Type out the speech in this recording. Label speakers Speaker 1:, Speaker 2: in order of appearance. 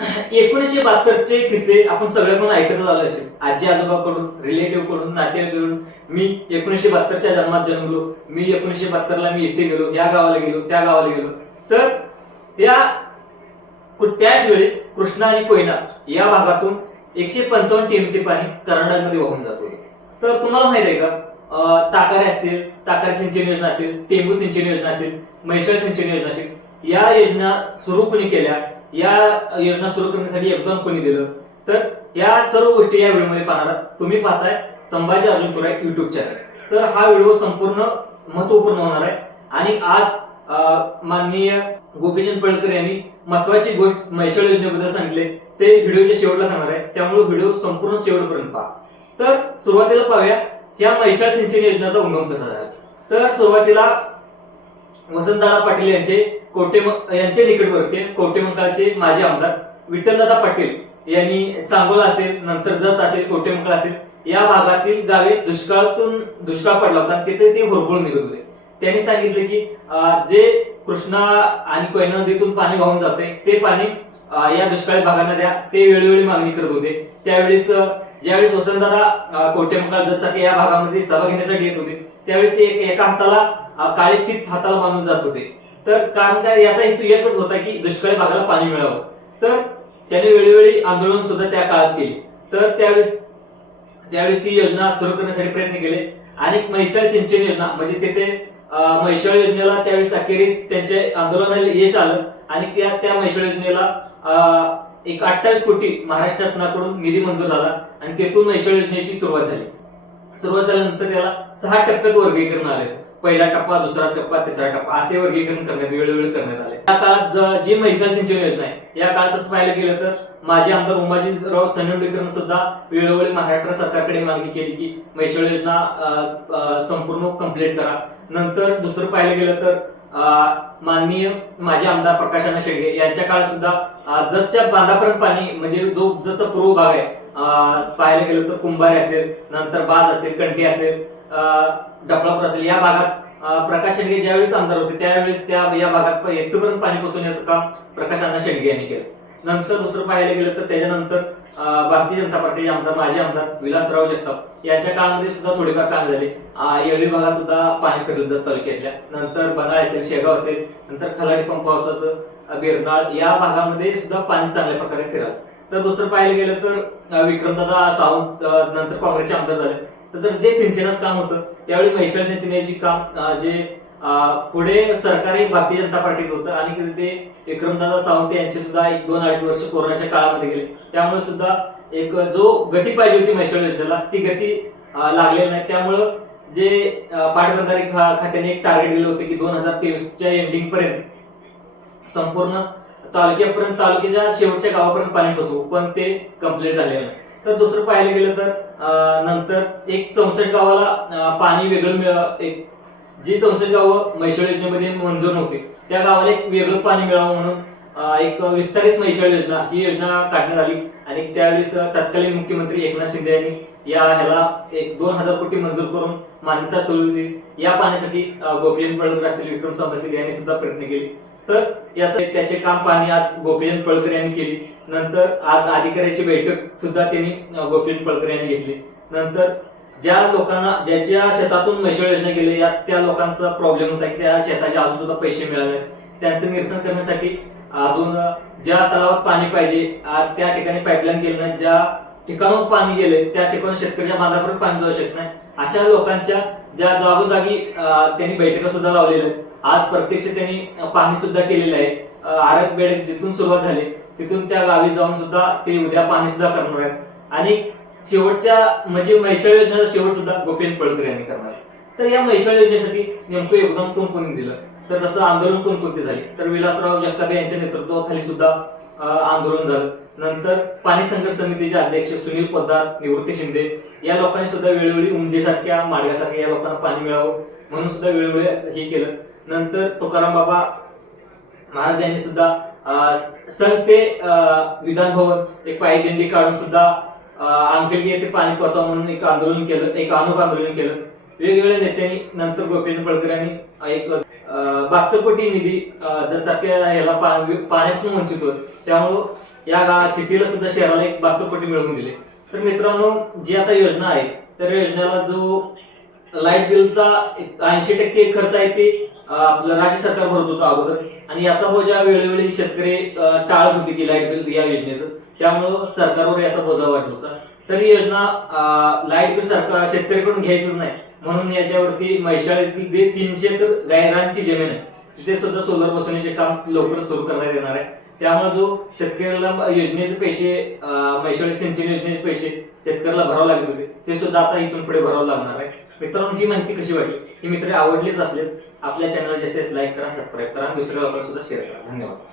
Speaker 1: एकोणीसशे बहात्तरचे किस्से आपण सगळे कोण ऐकतच आलो असेल आजी आजोबाकडून रिलेटिव्हकडून नातेवाईकडून मी एकोणीसशे बहात्तरच्या जन्मात जन्मलो. मी एकोणीसशे बहात्तरला मी इथे गेलो या गावाला गेलो त्या गावाला गेलो. तर या त्याच वेळी कृष्णा आणि कोयना या भागातून एकशे पंचावन्न टीएमसी पाणी कर्नाटकमध्ये वाहून जातो तर तुम्हाला माहीत आहे का? ताकारे असतील ताकारे सिंचन योजना असेल टेंबू सिंचन योजना असेल म्हैसळ सिंचन योजना असेल या योजना सुरू कोणी केल्या? या योजना सुरू करण्यासाठी योगदान कोणी दिलं. तर या सर्व गोष्टी या व्हिडिओमध्ये पाहणार आहात. तुम्ही पाहताय संभाजी अर्जुन पुराय युट्यूब चॅनल तर हा व्हिडिओ संपूर्ण महत्त्वपूर्ण होणार आहे. आणि आज माननीय गोपीचंद पडकर यांनी महत्वाची गोष्ट मैसळ योजनेबद्दल सांगितले. ते व्हिडिओच्या शेवटला सांगणार आहे. त्यामुळे व्हिडिओ संपूर्ण शेवटपर्यंत पहा. तर सुरुवातीला पाहूया या मैशाळ सिंचन योजनेचा उगम कसा झाला? तर सुरुवातीला वसंतदादा पाटील यांचे कोटे यांचे निकटवर्तीय कोटेमंकाळचे माजी आमदार विठ्ठलदादा पाटील यांनी सांगोला असेल नंतर जत असेल कोटेमंकाळ असेल या भागातील गावे दुष्काळातून दुष्काळ पडला होता. तिथे ते होरबळून निघत होते. त्यांनी सांगितले की जे कृष्णा आणि कोयना नदीतून पाणी वाहून जाते ते पाणी या दुष्काळी भागांना द्या ते वेळोवेळी मागणी करत होते. त्यावेळेस ज्यावेळेस वसंतदादा कोटेमंकाळ जतचा या भागामध्ये सहभाग घेण्यासाठी येत होते त्यावेळेस ते एका हाताला अं, काळी हाताला बांधून जात होते. तर कारण काय याचा हेतू एकच होता की दुष्काळी भागाला पाणी मिळावं. तर त्याने वेळोवेळी आंदोलन सुद्धा त्या काळात केले. तर त्यावेळेस त्यावेळेस ती योजना सुरू करण्यासाठी प्रयत्न केले. आणि म्हैसाळ सिंचन योजना म्हणजे तिथे अं, म्हैसाळ योजनेला त्यावेळेस अखेरीस त्यांच्या आंदोलनाला यश आलं. आणि त्या त्या म्हैसाळ योजनेला एक अठ्ठावीस कोटी महाराष्ट्र शासनाकडून निधी मंजूर झाला. आणि तेथून म्हैसाळ योजनेची सुरुवात झाली. सुरुवात झाल्यानंतर त्याला सहा टप्प्यात वर्गीकरण आले. पहिला टप्पा दुसरा टप्पा तिसरा टप्पा असे वर्गीकरण करण्यात वेळोवेळी करण्यात आले. या काळात जी महिला सिंचन योजना आहे या काळात तसं पाहायला गेलं तर माजी आमदार उमाजीराव सनिवडेकरनं सुद्धा वेळोवेळी महाराष्ट्र सरकारकडे मागणी केली की म्हैसाळ योजना संपूर्ण कंप्लीट करा. नंतर दुसरं पाहायला गेलं तर माननीय माजी आमदार प्रकाशाना अण्णा यांच्या काळात सुद्धा अं, जतच्या बांधापर्यंत पाणी म्हणजे जो जतचा पूर्व भाग आहे पाहायला गेलं तर कुंभारे असेल नंतर बाज असेल कंटी असेल डपळापूर असेल या भागात प्रकाश शेडगे ज्यावेळेस आमदार होते त्यावेळेस त्या या भागात येथपर्यंत पाणी पोहोचवण्याचं काम प्रकाश अण्णा शेडगे यांनी केलं. नंतर दुसरं पाहायला गेलं तर त्याच्यानंतर भारतीय जनता पार्टीचे आमदार माजी आमदार विलासराव जगताप यांच्या काळामध्ये सुद्धा थोडेफार काम झाले. येवली भागात सुद्धा पाणी फिरलं जात तालुक्यातल्या. नंतर बनाळ असेल शेगाव असेल नंतर खलाडी पंप पावसाचं बिरनाळ या भागामध्ये सुद्धा पाणी चांगल्या प्रकारे फिराल. तर दुसरं पाहायला गेलं तर विक्रमदादा सावंत नंतर काँग्रेसचे आमदार झाले. तर जे सिंचनाचं काम होतं त्यावेळी म्हैसाळ सिंचनाची काम जे पुढे सरकारी भारतीय जनता पार्टीचं होतं आणि ते विक्रमदादा सावंत यांचे सुद्धा एक दोन अडीच वर्ष कोरोनाच्या काळामध्ये गेले. त्यामुळे सुद्धा एक जो गती पाहिजे होती म्हैसाळ योजनेला ती गती लागलेली नाही. त्यामुळं जे पाटबंधारे खात्याने एक टार्गेट दिलं होतं की दोन हजार तेवीसच्या एंडिंग पर्यंत संपूर्ण तालुक्यापर्यंत तालुक्याच्या शेवटच्या गावापर्यंत पाणी पोहोचवू. पण ते कंप्लीट झालेलं नाही. तर दुसरं पाहायला गेलं तर नंतर एक चौसष्ट गावाला पाणी वेगळं मिळ एक जी चौसष्ट गावं म्हैसाळ योजनेमध्ये मंजूर नव्हती त्या गावाला एक वेगळं पाणी मिळावं म्हणून एक विस्तारित म्हैसाळ योजना ही योजना काढण्यात आली. आणि त्यावेळेस तत्कालीन मुख्यमंत्री एकनाथ शिंदे यांनी या ह्याला एक दोन हजार कोटी मंजूर करून मान्यता सुरू होती या पाण्यासाठी अं, गोपीचंद असतील विक्रम सावंत यांनी सुद्धा प्रयत्न केले. तर याचं त्याचे काम पाहणी आज गोपीचंद पळकर यांनी केली. नंतर आज अधिकाऱ्याची बैठक सुद्धा त्यांनी अं, गोपीचंद पळकर यांनी घेतली. नंतर ज्या लोकांना ज्याच्या शेतातून म्हैसाळ योजना गेली या त्या लोकांचा प्रॉब्लेम होता की त्या शेताचे अजून सुद्धा पैसे मिळाले त्यांचं निरसन करण्यासाठी अजून ज्या तलावात पाणी पाहिजे त्या ठिकाणी पाईपलाईन गेलं नाही. ज्या ठिकाणाहून पाणी गेले त्या ठिकाणी शेतकऱ्याच्या बांधापर्यंत पाणी जाऊ शकत नाही. अशा लोकांच्या ज्या जागोजागी त्यांनी बैठका सुद्धा लावलेल्या आहेत. आज प्रत्यक्ष त्यांनी पाणी पाहणी सुद्धा केलेलं आहे. आरत आरग बेड जिथून सुरुवात झाली तिथून त्या गावी जाऊन सुद्धा ते उद्या पाणी सुद्धा करणार आहेत. आणि शेवटच्या म्हणजे म्हैसाळ योजनेचा शेवट सुद्धा गोपीचंद पळकर यांनी करणार आहे. तर या म्हैसाळ योजनेसाठी नेमकं योगदान कोण कोणी दिलं तर तसं आंदोलन कोणकोणते झाले? तर विलासराव जगतापे यांच्या नेतृत्वाखाली सुद्धा आंदोलन झालं. नंतर पाणी संघर्ष समितीचे अध्यक्ष सुनील पदार निवृत्ती शिंदे या लोकांनी सुद्धा वेळोवेळी उंदीसारख्या माडगासारख्या या लोकांना पाणी मिळावं म्हणून सुद्धा वेळोवेळी हे केलं. नंतर तुकाराम बाबा महाराज यांनी सुद्धा संघ ते विधान भवन एक पायदिंडी काढून सुद्धा आंबेडकी येथे पाणी पोचावं म्हणून एक आंदोलन केलं एक अनोख आंदोलन केलं. वेगवेगळ्या नेत्यांनी नंतर गोपीचंद पळकर यांनी एक बहात्तर निधी जर सारख्या ह्याला पाण्यापासून वंचित होत त्यामुळं या गा सिटीला सुद्धा शहराला एक बहात्तर मिळवून दिले. तर मित्रांनो जी आता योजना आहे तर योजनेला जो लाइट बिलचा ऐंशी टक्के खर्च आहे ते आपलं राज्य सरकार भरत होतं अगोदर. आणि याचा बोजा वेळोवेळी शेतकरी टाळत होते की लाइट बिल या योजनेचं. त्यामुळं सरकारवर याचा बोजा वाटत होता. तर ही योजना लाइट बिल सरकार शेतकरीकडून घ्यायचंच नाही. म्हणून याच्यावरती मैशाळी जे तीनशे एकर गायरांची जमीन आहे तिथे सुद्धा सोलर बसवण्याचे काम लवकरच सुरू करण्यात येणार आहे. त्यामुळे जो शेतकऱ्याला योजनेचे पैसे मैशाळी सिंचन योजनेचे पैसे शेतकऱ्याला भरावे लागले होते ते सुद्धा आता इथून पुढे भरावं लागणार आहे. मित्रांनो ही माहिती कशी वाटली? ही मित्र आवडलीच असल्यास आपल्या चॅनल जसे लाईक करा सबस्क्राईब करा दुसऱ्या लोकांना सुद्धा शेअर करा. धन्यवाद.